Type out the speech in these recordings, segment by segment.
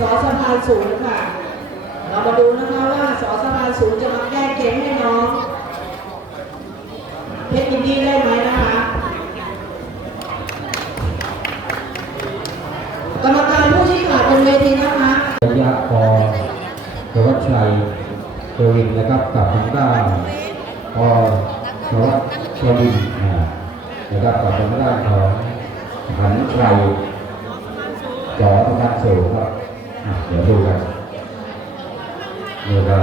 สอสะพานสูงค่ะ เรามาดูนะคะว่าสอสะพานสูงจะมาแก้เกมให้น้องเพชรอินดี้ได้ไหมนะคะกรรมการผู้ชี้ขาดบนเวทีนะคะระยะพอสวัชชัยตัววินนะครับกับทางด้านพอสวัชชวินนะครับกับทางด้านของหันชัยจอประการสูครับ อะเดี๋ยวดูกันนี่ก็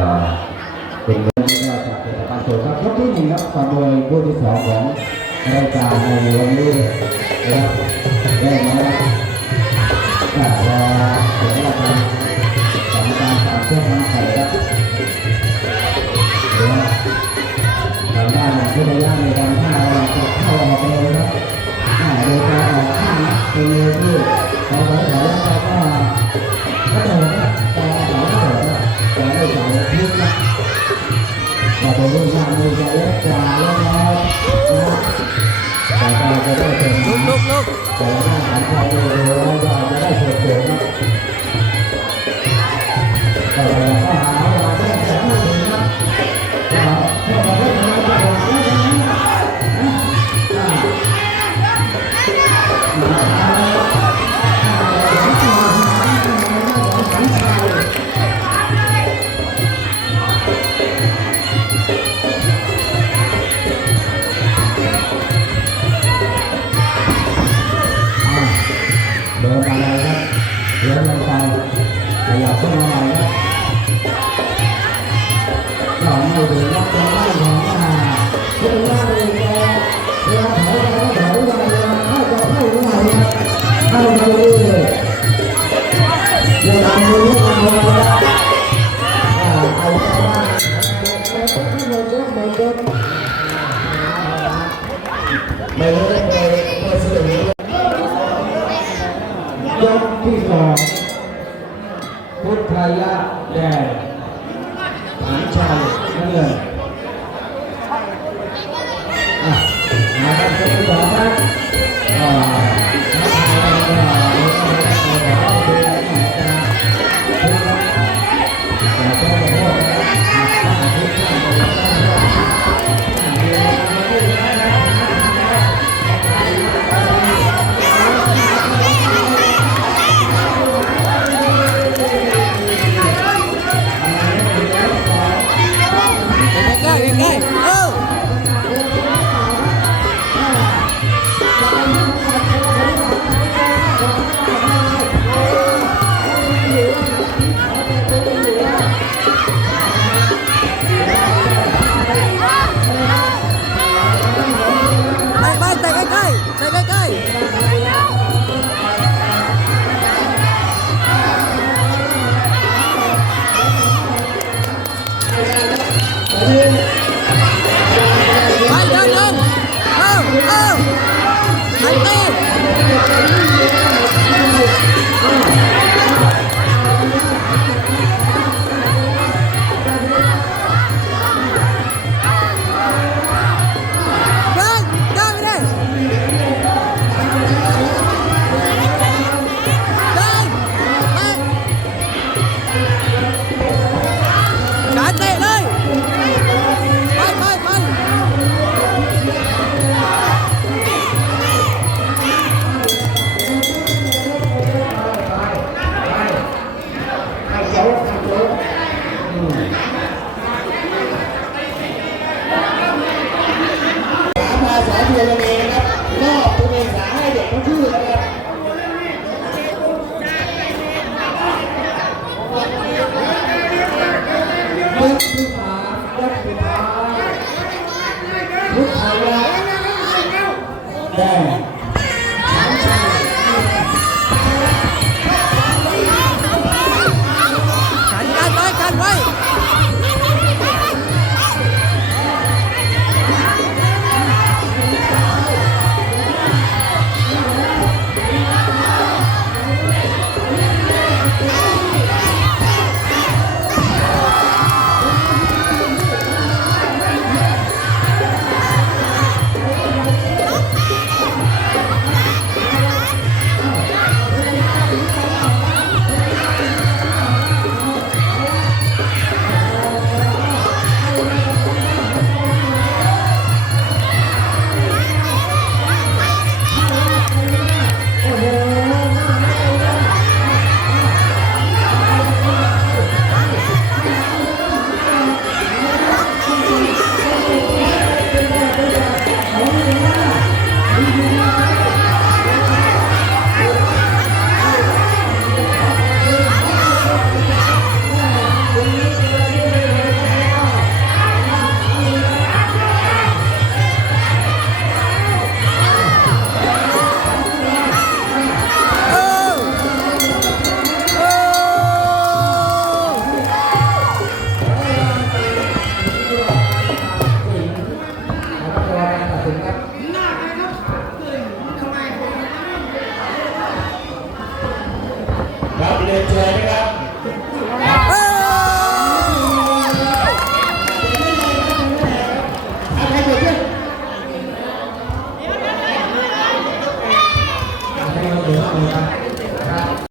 เป็นเรื่องที่ว่าจะเประการสูครับยกที่หนึ่งครับต่อโดยผู้ที่สองของรายการในวันนี้นะครับได้มาแล้วอ่ารอเดี๋ยวเราทำกรรมการสามเครื่องมันไข่ จะเล็กกว่าเล็กน้อยนะแต่เราจะได้เป็น ลุกลุกลุก แต่ถ้าถามใครดูว่าจะได้เกิดเกิดนะก็ ขยับขึ้นมาใหม่ครับสองมือถือรับจะได้ของอ่าผู้ว่าเลยแกเวลาถอยไปก็ถอยไปเวลาเข้าก็เข้าไปครับเข้าไปเรื่อยๆเวลามือเวลามือครับอ่าเอาไปว่าไม่รู้ได้เคยเคยสื่อยกที่สอง allá Yeah.